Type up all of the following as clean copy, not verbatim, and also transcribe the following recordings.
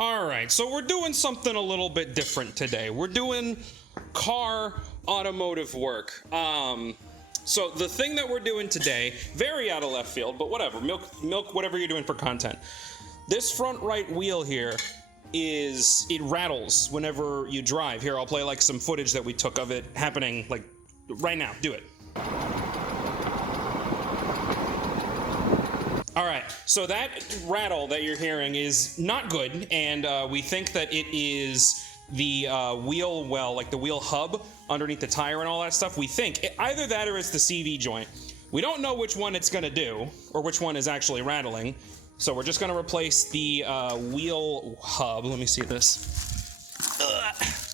Alright, so we're doing something a little bit different today. We're doing car automotive work. So the thing that we're doing today, very out of left field, but whatever, milk whatever you're doing for content. This front right wheel here it rattles whenever you drive. Here, I'll play like some footage that we took of it happening like right now. Do it. Alright, so that rattle that you're hearing is not good, and we think that it is the wheel well, like the wheel hub underneath the tire and all that stuff. We think either that or it's the CV joint. We don't know which one it's gonna do, or which one is actually rattling, so we're just gonna replace the wheel hub. Let me see this.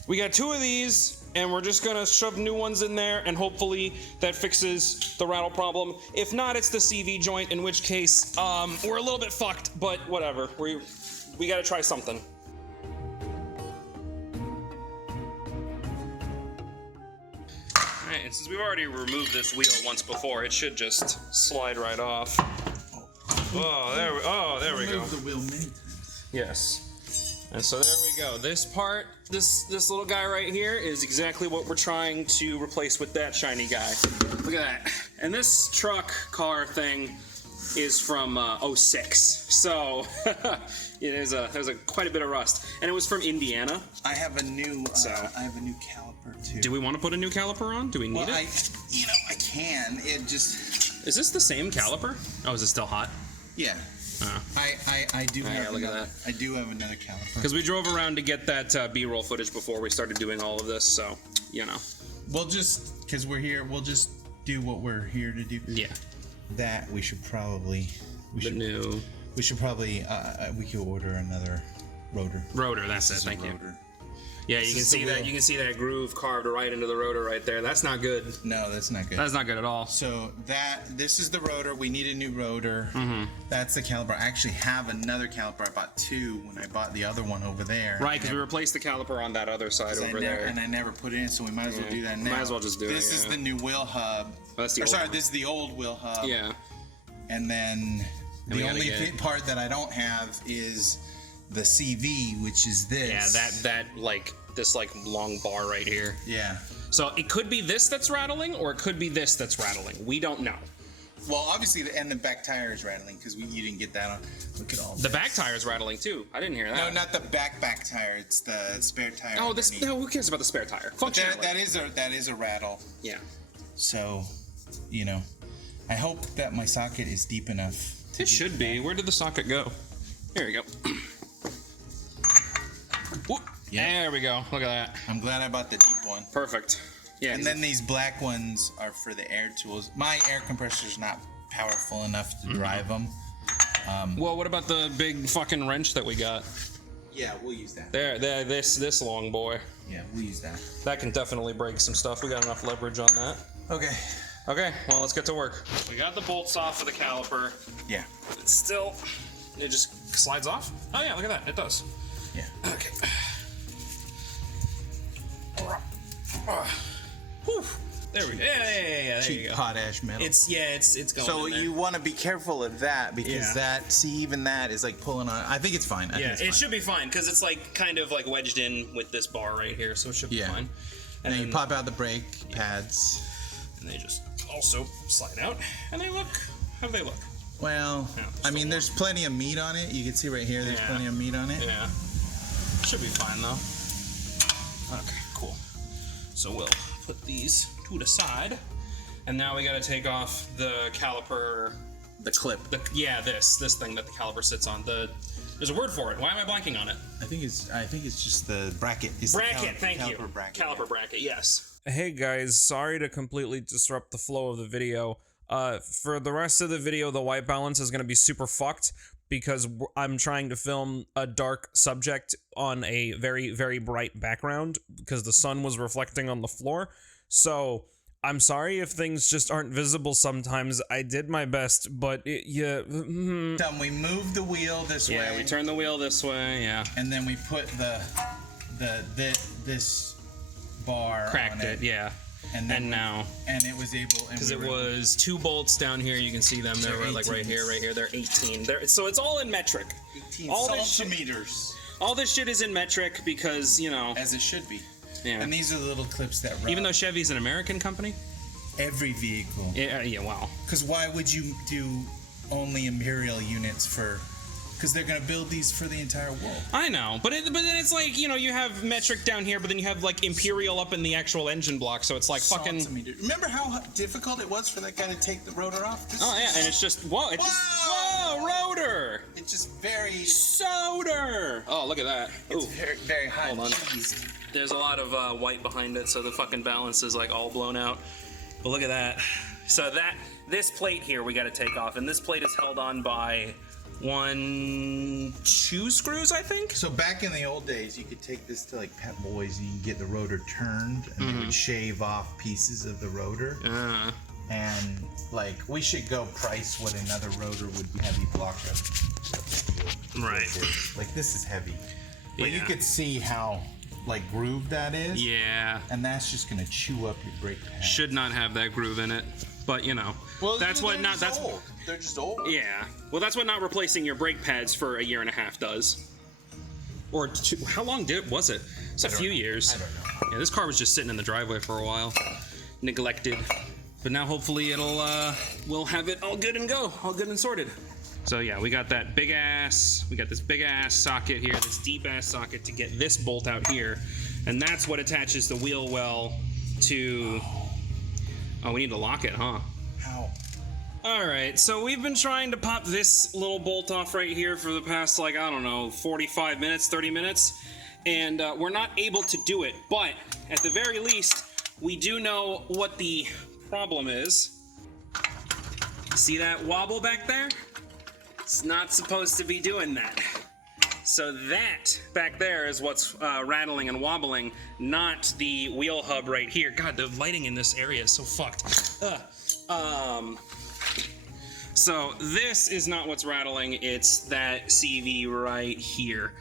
We got 2 of these, and we're just gonna shove new ones in there, and hopefully that fixes the rattle problem. If not, it's the CV joint, in which case we're a little bit fucked, but whatever. We gotta try something. Alright, and since we've already removed this wheel once before, it should just slide right off. Oh, there we go. Remove the wheel many times. Yes. And so there we go. This part, this little guy right here is exactly what we're trying to replace with that shiny guy. Look at that. And this truck car thing is from 06. So there's a quite a bit of rust. And it was from Indiana. I have a new caliper too. Do we want to put a new caliper on? Do we need it? I can. It just. Is this the same caliper? Oh, is it still hot? Yeah. I do have look at another. that. I do have another caliper. Because we drove around to get that B-roll footage before we started doing all of this, so We'll just, because we're here, we'll just do what we're here to do. Yeah. That we should probably. We could order another rotor. Rotor, that's it. Thank you. Yeah, you can see that. You can see that groove carved right into the rotor right there. That's not good. No, that's not good. That's not good at all. So this is the rotor. We need a new rotor. Mm-hmm. That's the caliper. I actually have another caliper. I bought 2 when I bought the other one over there. Right, because we replaced the caliper on that other side over there. And I never put it in, so we might as well do that now. Might as well just do it. This is the new wheel hub. Oh, that's the old one. This is the old wheel hub. Yeah. And then the only part that I don't have is the CV, which is this. Yeah, that like this like long bar right here. Yeah. So it could be this that's rattling, or it could be this that's rattling. We don't know. Well, obviously, the back tire is rattling because you didn't get that on. Look at all this. The back tire is rattling too. I didn't hear that. No, not the back tire. It's the spare tire. Oh, no, who cares about the spare tire? Functionality. That is a rattle. Yeah. So, I hope that my socket is deep enough. It should be. Where did the socket go? Here we go. Yeah. There we go. Look at that. I'm glad I bought the deep one. Perfect. Yeah. And then these black ones are for the air tools. My air compressor's not powerful enough to drive them. Well, what about the big fucking wrench that we got? Yeah, we'll use that. This long boy. Yeah, we'll use that. That can definitely break some stuff. We got enough leverage on that. Okay. Okay, well, let's get to work. We got the bolts off of the caliper. Yeah. It's still, it just slides off? Oh yeah, look at that, it does. Yeah. Okay. Whew. There we go. Yeah, there cheap you go. potash metal. It's going So in there. you want to be careful of that because even that is like pulling on. I think it's fine. It should be fine because it's like kind of like wedged in with this bar right here, so it should be fine. And then you pop out the brake pads. And they just also slide out, and they look. How do they look? Well, I mean, there's plenty of meat on it. You can see right here. There's plenty of meat on it. Yeah. Should be fine though. Okay, cool. So we'll put these to the side, and now we got to take off the caliper. The clip. This thing that the caliper sits on. There's a word for it. Why am I blanking on it? I think it's just the bracket. Bracket. Thank you. Caliper bracket. Yes. Hey guys, sorry to completely disrupt the flow of the video. For the rest of the video, the white balance is going to be super fucked because I'm trying to film a dark subject on a very, very bright background because the sun was reflecting on the floor. So I'm sorry if things just aren't visible sometimes. I did my best, but we moved the wheel this way. Yeah, we turned the wheel this way, yeah. And then we put this bar cracked on it. Yeah. And it was able, because it was 2 bolts down here. You can see them. They're like right here. They're 18. So it's all in metric. 18 centimeters. all this shit is in metric because, you know. As it should be. Yeah. And these are the little clips that run. Even though Chevy's an American company? Every vehicle. Yeah, wow. Because why would you do only Imperial units for... Because they're going to build these for the entire world. I know, but then it's like, you know, you have metric down here, but then you have, like, Imperial up in the actual engine block, so it's like fucking... Remember how difficult it was for that guy to take the rotor off? Oh, yeah, and it's just... Whoa, it's just... Whoa, rotor! It's just very... Soder! Oh, look at that. It's very, very high. Hold on. There's a lot of white behind it, so the fucking balance is, like, all blown out. But look at that. So this plate here we got to take off, and this plate is held on by... 2 screws, I think. So back in the old days, you could take this to like Pet Boys, and you can get the rotor turned, and they would shave off pieces of the rotor. And like, we should go price what another rotor would be. Heavy block of steel. Right. Like this is heavy, but you could see how like grooved that is. Yeah. And that's just gonna chew up your brake pad. Should not have that groove in it, but you know. Well, that's what not. That's old. They're just old. Yeah. Well, that's what not replacing your brake pads for a year and a half does. Or two. How long was it? It's a few years. I don't know. Yeah, this car was just sitting in the driveway for a while, neglected. But now hopefully we'll have it all good and go, all good and sorted. So yeah, we got this big ass socket here, this deep ass socket to get this bolt out here, and that's what attaches the wheel well to. Oh, we need to lock it, huh? How? Alright, so we've been trying to pop this little bolt off right here for the past, like, I don't know, 45 minutes, 30 minutes, and we're not able to do it, but at the very least, we do know what the problem is. See that wobble back there? It's not supposed to be doing that. So that back there is what's rattling and wobbling, not the wheel hub right here. God, the lighting in this area is so fucked. So this is not what's rattling, it's that CV right here.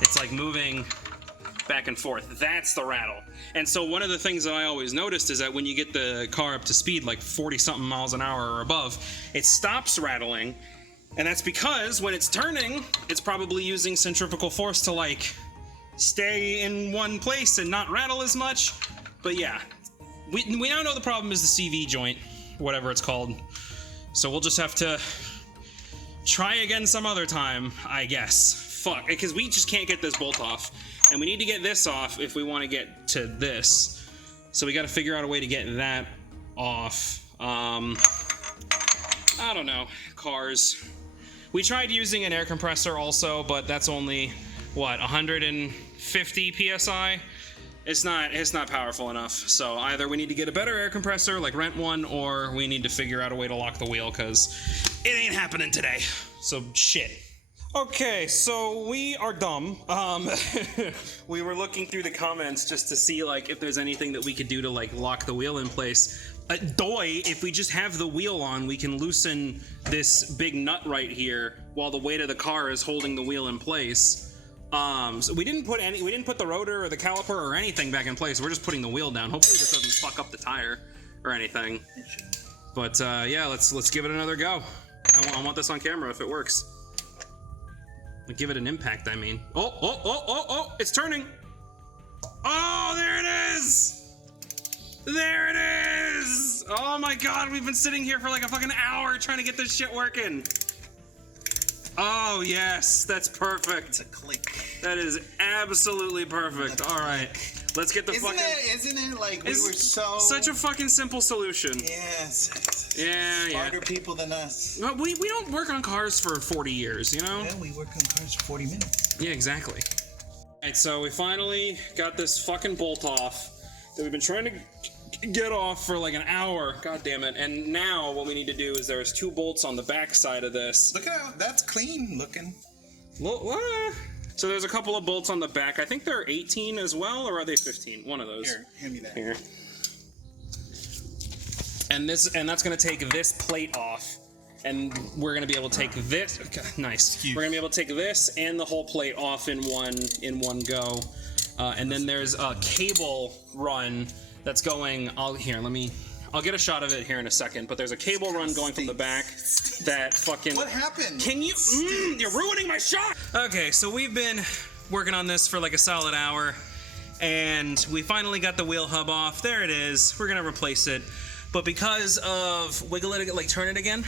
It's like moving back and forth. That's the rattle. And so one of the things that I always noticed is that when you get the car up to speed, like 40-something miles an hour or above, it stops rattling. And that's because when it's turning, it's probably using centrifugal force to like stay in one place and not rattle as much. But yeah. We now know the problem is the CV joint, whatever it's called. So we'll just have to try again some other time, I guess. Fuck, because we just can't get this bolt off. And we need to get this off if we want to get to this. So we got to figure out a way to get that off. I don't know. Cars. We tried using an air compressor also, but that's only, what, 150 PSI? It's not powerful enough, so either we need to get a better air compressor, like rent one, or we need to figure out a way to lock the wheel, because it ain't happening today. So, shit. Okay, so we are dumb. We were looking through the comments just to see, like, if there's anything that we could do to, like, lock the wheel in place. If we just have the wheel on, we can loosen this big nut right here while the weight of the car is holding the wheel in place. So we didn't put the rotor or the caliper or anything back in place. We're just putting the wheel down. Hopefully this doesn't fuck up the tire or anything. But yeah, let's give it another go. I want this on camera if it works. Give it an impact, I mean. Oh, it's turning. Oh, there it is. There it is. Oh my God, we've been sitting here for like a fucking hour trying to get this shit working. Oh, yes, that's perfect. It's a click. That is absolutely perfect. All right, let's get the Isn't it like we were such a fucking simple solution? Yes. Yeah, Smarter people than us. Well, we don't work on cars for 40 years, you know? Yeah, we work on cars for 40 minutes. Yeah, exactly. All right, so we finally got this fucking bolt off that we've been trying to get off for like an hour. God damn it. And now what we need to do is there's 2 bolts on the back side of this. Look at how that's clean looking. So there's a couple of bolts on the back. I think they're 18 as well, or are they 15? One of those. Here, hand me that. Here. And that's going to take this plate off. And we're going to be able to take this. Okay, nice. We're going to be able to take this and the whole plate off in one go. And then there's a cable run that's going. I'll I'll get a shot of it here in a second, but there's a cable run going from the back that fucking... What happened? Can you... you're ruining my shot! Okay, so we've been working on this for like a solid hour, and we finally got the wheel hub off. There it is. We're gonna replace it. But because of... Wiggle it, like turn it again?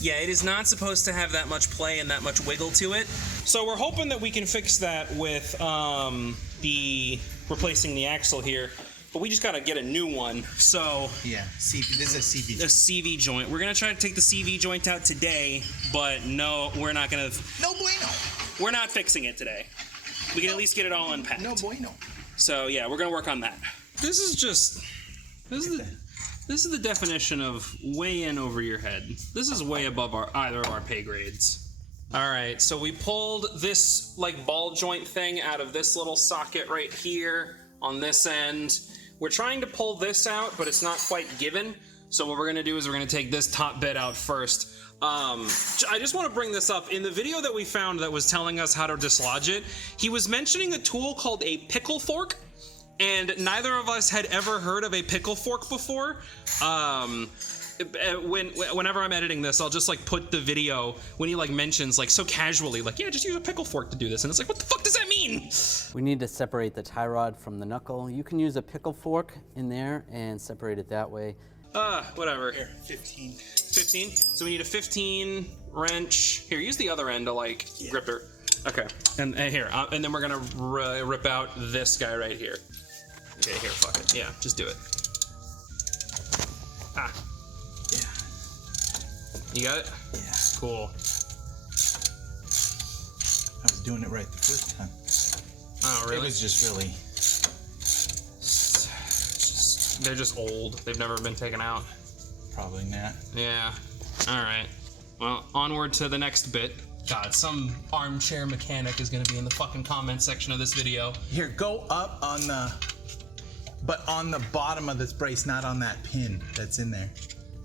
Yeah, it is not supposed to have that much play and that much wiggle to it. So we're hoping that we can fix that with replacing the axle here. But we just gotta get a new one. So yeah, this is a CV joint. A CV joint. We're gonna try to take the CV joint out today, but no, we're not gonna. No bueno. We're not fixing it today. We can at least get it all unpacked. No bueno. So yeah, we're gonna work on that. This is the definition of way in over your head. This is way above either of our pay grades. All right, so we pulled this like ball joint thing out of this little socket right here on this end. We're trying to pull this out, but it's not quite given. So what we're gonna do is we're gonna take this top bit out first. I just want to bring this up. In the video that we found that was telling us how to dislodge it, he was mentioning a tool called a pickle fork. And neither of us had ever heard of a pickle fork before. Whenever I'm editing this, I'll just like put the video when he like mentions like so casually, like, yeah, just use a pickle fork to do this. And it's like, what the fuck does that mean? We need to separate the tie rod from the knuckle. You can use a pickle fork in there and separate it that way. Whatever. Here, 15. 15? So we need a 15 wrench. Here, use the other end to like grip her. Okay, and here, and then we're gonna rip out this guy right here. Okay, here, fuck it. Yeah, just do it. Ah. Yeah. You got it? Yeah. Cool. I was doing it right the first time. Oh, really? It was just really... They're just old. They've never been taken out. Probably not. Yeah. Alright. Well, onward to the next bit. God, some armchair mechanic is gonna be in the fucking comment section of this video. Here, go up on the... But on the bottom of this brace, not on that pin that's in there.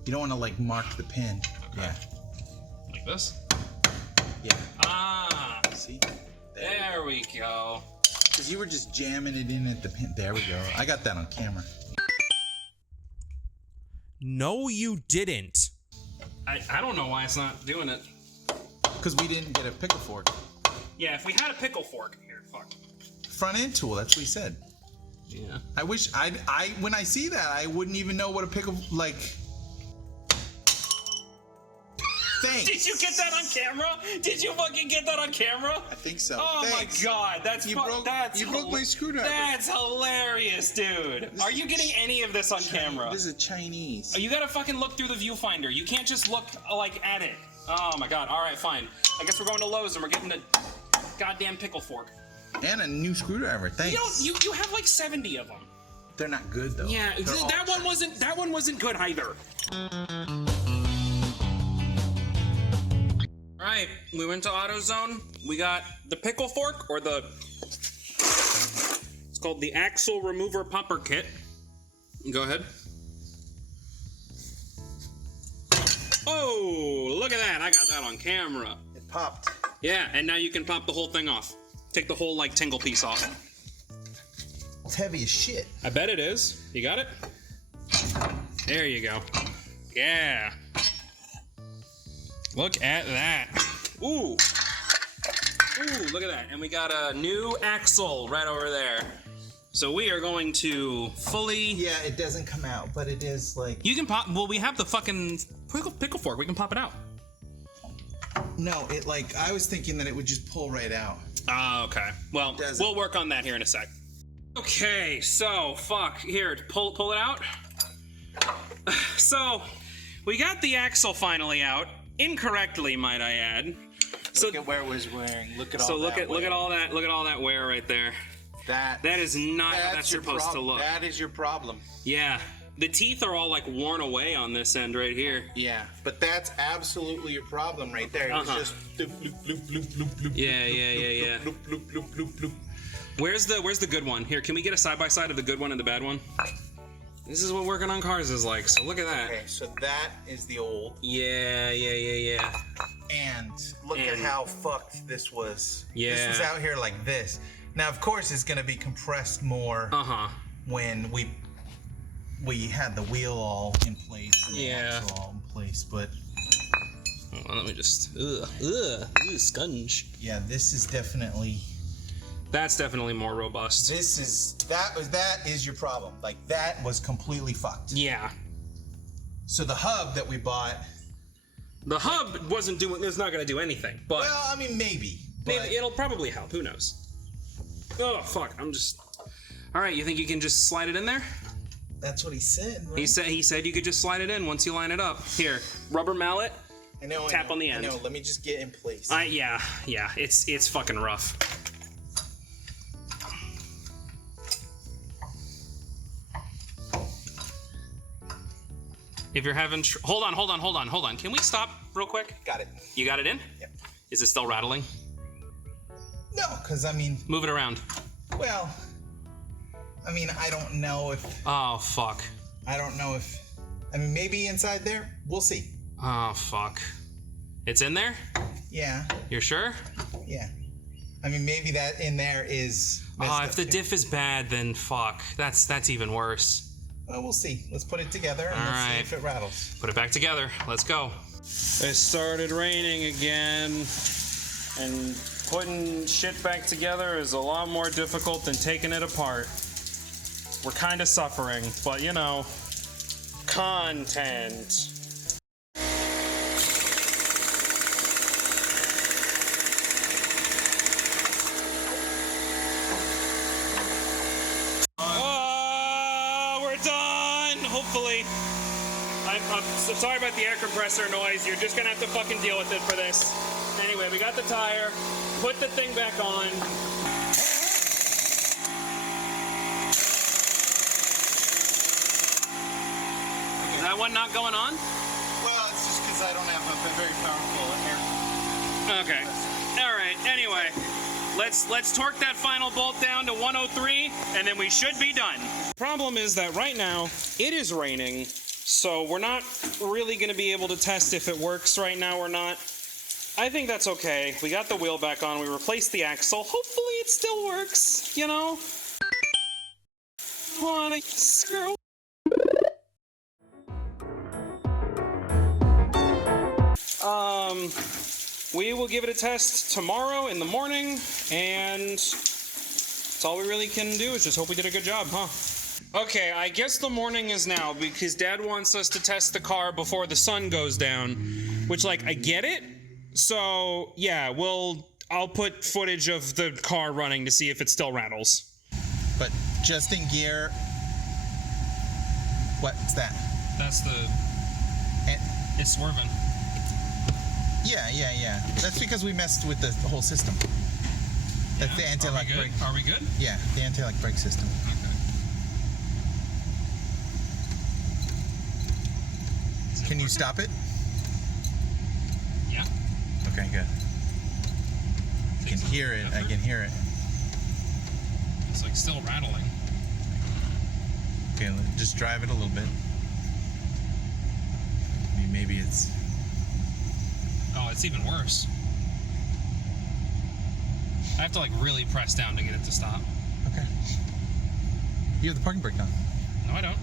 You don't want to like mark the pin. Okay. Yeah. Like this? Yeah. Ah. See? There we go. Because you were just jamming it in at the pin. There we go. I got that on camera. No, you didn't. I don't know why it's not doing it. Because we didn't get a pickle fork. Yeah, if we had a pickle fork. Here, fuck. Front end tool, that's what he said. Yeah. I wish when I see that, I wouldn't even know what a pickle, like... Thanks. Did you get that on camera? Did you fucking get that on camera? I think so. Oh Thanks. my god, You broke my screwdriver. That's hilarious, dude. Are you getting any of this on camera? This is Chinese. Oh, you gotta fucking look through the viewfinder. You can't just look like at it. Oh my god. All right, fine. I guess we're going to Lowe's and we're getting a goddamn pickle fork. And a new screwdriver. Thanks. You have like 70 of them. They're not good though. Yeah, that one wasn't good either. All right, we went to AutoZone. We got the pickle fork, or it's called the axle remover popper kit. Go ahead. Oh, look at that! I got that on camera. It popped. Yeah, and now you can pop the whole thing off. Take the whole like tingle piece off. It's heavy as shit. I bet it is. You got it? There you go. Yeah. Look at that. Ooh. Ooh, look at that. And we got a new axle right over there. So we are going to fully... Yeah, it doesn't come out, but it is like... You can pop... Well, we have the fucking pickle fork. We can pop it out. No, it like... I was thinking that it would just pull right out. Oh, okay. Well, we'll work on that here in a sec. Okay, so, fuck. Here, pull it out. So, we got the axle finally out. Incorrectly, might I add. Look at where it was wearing. Look at all that. So look at all that wear right there. That is not how that's supposed to look. That is your problem. Yeah. The teeth are all like worn away on this end right here. Yeah, but that's absolutely your problem right there. It's just bloop, bloop, bloop, bloop, bloop, bloop, Yeah. bloop, bloop, bloop, bloop, bloop. Where's the good one? Here, can we get a side by side of the good one and the bad one? This is what working on cars is like. So look at that. Okay, so that is the old. Yeah. And look at how fucked this was. Yeah. This was out here like this. Now, of course, it's gonna be compressed more when we we had the wheel all in place and the axle all in place, but hold on, let me just scunge. Yeah, this is definitely. That's definitely more robust. That is your problem. Like that was completely fucked. Yeah. So the hub that we bought. The hub wasn't doing. It's not going to do anything. But well, I mean, maybe it'll probably help. Who knows? Oh fuck! I'm just. All right, you think you can just slide it in there? That's what he said. Right? He said you could just slide it in once you line it up. Here, rubber mallet. I know. Tap on the end. I know. Let me just get in place. Yeah. It's fucking rough. If you're having hold on. Can we stop real quick? Got it. You got it in? Yep. Is it still rattling? No, because I mean. Move it around. Well, I mean, I don't know if. Oh fuck. I don't know if. I mean, maybe inside there. We'll see. Oh fuck. It's in there? Yeah. You're sure? Yeah. I mean, maybe that in there is. If the diff is bad, then fuck. That's even worse. Well, we'll see. Let's put it together and let's see if it rattles. Put it back together. Let's go. It started raining again, and putting shit back together is a lot more difficult than taking it apart. We're kind of suffering, but you know, content. Hopefully. I'm so sorry about the air compressor noise. You're just gonna have to fucking deal with it for this. Anyway, we got the tire. Put the thing back on. Is that one not going on? Well, it's just because I don't have a very powerful air. Okay. All right. Anyway, let's torque that final bolt down to 103, and then we should be done. Problem is that right now it is raining, so we're not really going to be able to test if it works right now or not. I think that's okay. We got the wheel back on. We replaced the axle. Hopefully it still works, you know? What a screw. We will give it a test tomorrow in the morning, and that's all we really can do is just hope we did a good job, huh? Okay, I guess the morning is now because Dad wants us to test the car before the sun goes down, which, like, I get it. So, yeah, I'll put footage of the car running to see if it still rattles. But just in gear. What's that? That's it's swerving. Yeah. That's because we messed with the whole system. That's the anti-lock brake. Are we good? Yeah, the anti-lock brake system. Okay. Can you stop it? Yeah. Okay, good. I can hear it. I can hear it. It's like still rattling. Okay, just drive it a little bit. I mean, maybe it's. Oh, it's even worse. I have to like really press down to get it to stop. Okay. You have the parking brake on. No, I don't.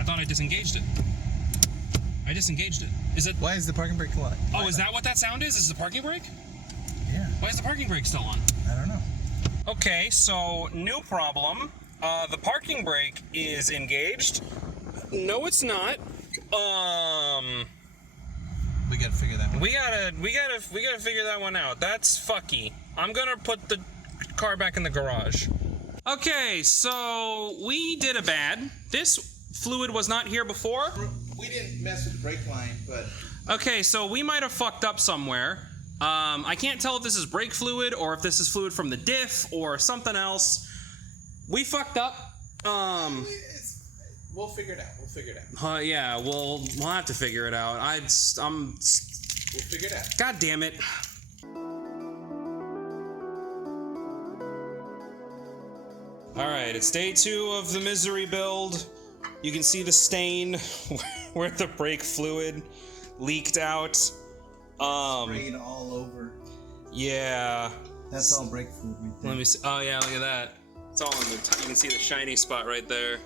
I thought I disengaged it. I disengaged it. Is it? Why is the parking brake light? Oh, is that what that sound is? Is the parking brake? Yeah. Why is the parking brake still on? I don't know. Okay, so new problem. The parking brake is engaged. No, it's not. We gotta figure that one. We gotta figure that one out. That's fucky. I'm gonna put the car back in the garage. Okay, so we did a bad. This fluid was not here before. We didn't mess with the brake line, but. Okay, so we might have fucked up somewhere. I can't tell if this is brake fluid or if this is fluid from the diff or something else. We fucked up. We'll figure it out. Yeah, we'll have to figure it out. We'll figure it out. God damn it. All right, it's day 2 of the misery build. You can see the stain where the brake fluid leaked out. Sprayed all over. Yeah. That's all brake fluid right there. Let me see. Oh yeah, look at that. It's all in the. You can see the shiny spot right there.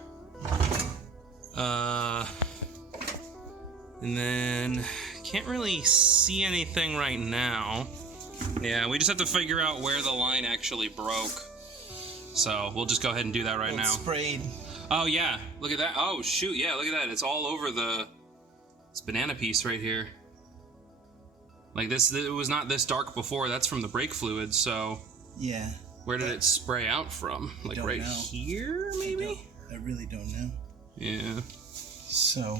And then can't really see anything right now. Yeah, we just have to figure out where the line actually broke. So we'll just go ahead and do that right now. Sprayed. Oh yeah, look at that. Oh shoot, yeah, look at that. It's all over this banana piece right here. Like this, it was not this dark before. That's from the brake fluid. So yeah. Where did it spray out from? Like right here, maybe? I really don't know. Yeah. So,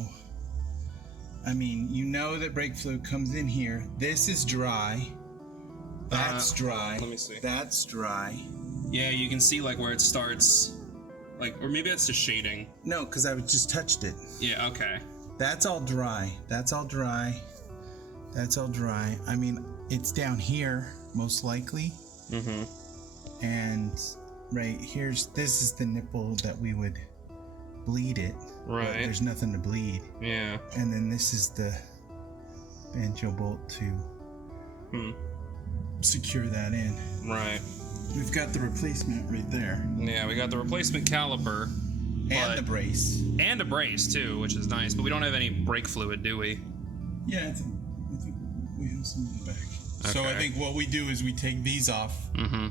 I mean, you know that brake fluid comes in here. This is dry. That's dry. Let me see. That's dry. Yeah, you can see like where it starts. Like, or maybe that's just shading. No, because I just touched it. Yeah, okay. That's all dry. That's all dry. That's all dry. I mean, it's down here, most likely. Mm-hmm. And right this is the nipple that we would bleed it. Right. There's nothing to bleed. Yeah. And then this is the banjo bolt to secure that in. Right. We've got the replacement right there. Yeah, we got the replacement caliper. And the brace. And a brace too, which is nice, but we don't have any brake fluid, do we? Yeah, I think we have some in the back. Okay. So I think what we do is we take these off. Mm-hmm.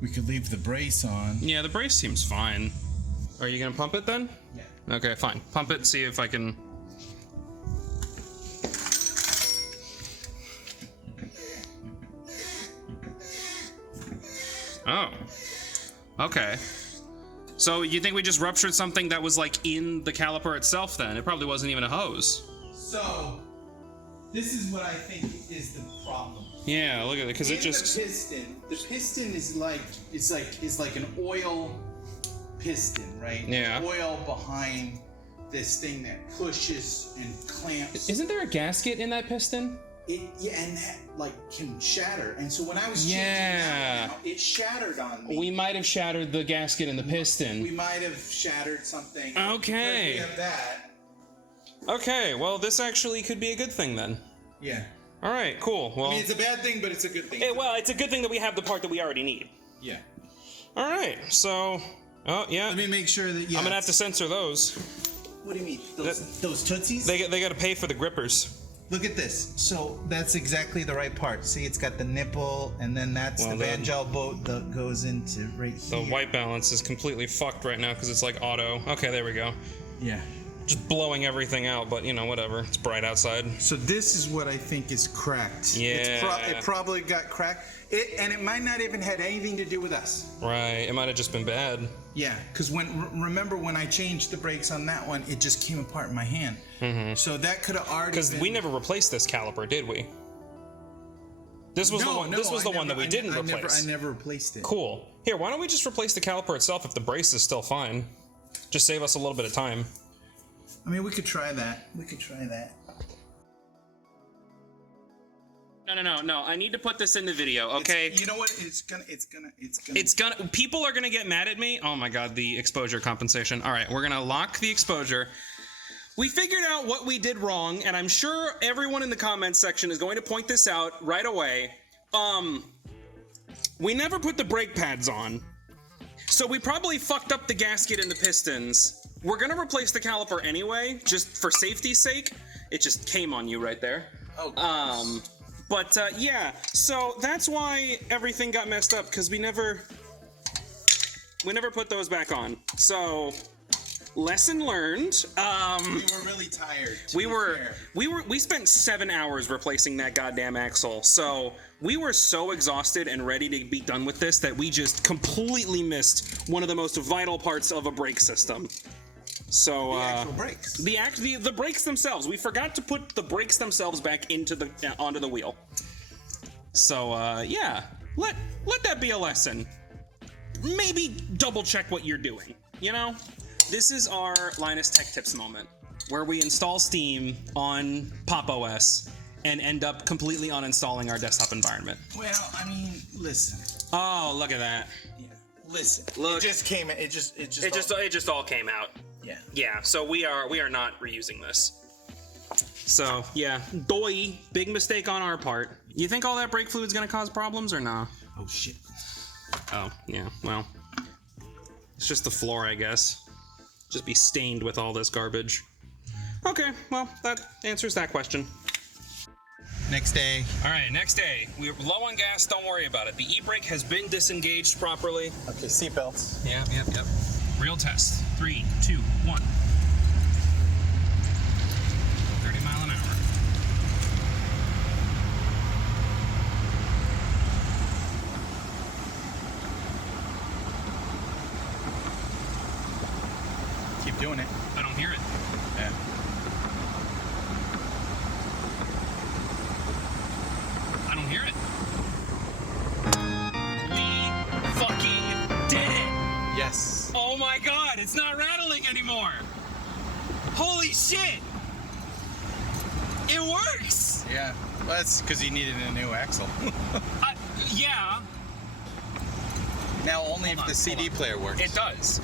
We could leave the brace on. Yeah, the brace seems fine. Are you gonna pump it then? Yeah. Okay, fine. Pump it, see if I can... Oh. Okay. So you think we just ruptured something that was like in the caliper itself then? It probably wasn't even a hose. So, this is what I think is the problem. Yeah, look at it, because it just... The piston is like an oil piston, right? Yeah. Oil behind this thing that pushes and clamps. Isn't there a gasket in that piston? And that like can shatter. And so when I was changing that out, it shattered on me. We might have shattered the gasket in the piston. We might have shattered something. Okay. We have that. Okay, well, this actually could be a good thing then. Yeah. All right, cool. Well, I mean, it's a bad thing, but it's a good thing. well, it's a good thing that we have the part that we already need. Yeah. All right, so, oh yeah. Let me make sure that. Yeah. I'm gonna have to censor those. What do you mean? Those tootsies? They got to pay for the grippers. Look at this. So that's exactly the right part. See, it's got the nipple, and then that's the banjo bolt that goes into right here. The white balance is completely fucked right now because it's like auto. Okay, there we go. Yeah. Just blowing everything out, but you know, whatever. It's bright outside. So this is what I think is cracked. Yeah. It probably got cracked. And it might not even had anything to do with us. Right. It might have just been bad. Yeah, because remember when I changed the brakes on that one, it just came apart in my hand. Mm-hmm. So that could have already. Because we never replaced this caliper, did we? This was the one. This was the one that we didn't replace. I never replaced it. Cool. Here, why don't we just replace the caliper itself if the brace is still fine? Just save us a little bit of time. I mean, we could try that. No. I need to put this in the video, okay? You know what? It's gonna. People are gonna get mad at me. Oh my god, the exposure compensation. All right, we're gonna lock the exposure. We figured out what we did wrong, and I'm sure everyone in the comments section is going to point this out right away. We never put the brake pads on, so we probably fucked up the gasket and the pistons. We're gonna replace the caliper anyway, just for safety's sake. It just came on you right there. Oh. But yeah, so that's why everything got messed up, because we never put those back on. So lesson learned. We were really tired. We spent 7 hours replacing that goddamn axle. So we were so exhausted and ready to be done with this that we just completely missed one of the most vital parts of a brake system. So the actual brakes. The brakes themselves. We forgot to put the brakes themselves back into onto the wheel. So yeah, let that be a lesson. Maybe double check what you're doing. You know, this is our Linus Tech Tips moment, where we install Steam on Pop OS and end up completely uninstalling our desktop environment. Well, I mean, listen. Oh, look at that. Yeah. Listen. Look. It just came. It just all came out. Yeah. Yeah, so we are not reusing this. So, yeah, big mistake on our part. You think all that brake fluid's gonna cause problems or nah? Oh shit. Oh, yeah, well. It's just the floor, I guess. Just be stained with all this garbage. Okay, well, that answers that question. Next day. All right, next day. We're low on gas, don't worry about it. The e-brake has been disengaged properly. Okay, seatbelts. Yep. Real test. 3, 2, 1. 30 mile an hour. Keep doing it. I don't hear it. Yeah. I don't hear it. We fucking did it! Yes. Oh my god, it's not rattling anymore! Holy shit! It works! Yeah. Well, that's because you needed a new axle. Yeah. Now only if Hold the on, CD hold on. player works. It does.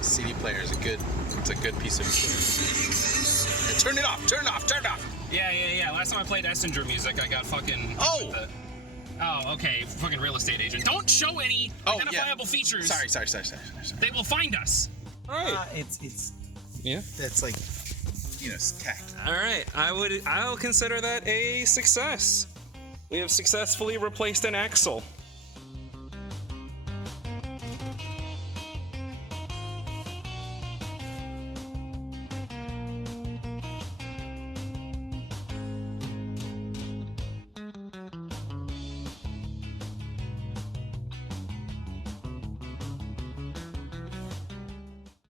CD player is it's a good piece of equipment. Turn it off, turn it off, turn it off. Yeah. Last time I played Essinger music, I got fucking... Oh! Oh, okay. Fucking real estate agent. Don't show any identifiable features. Sorry. They will find us. All right. It's Yeah. that's like, it's tech. All right. I'll consider that a success. We have successfully replaced an axle.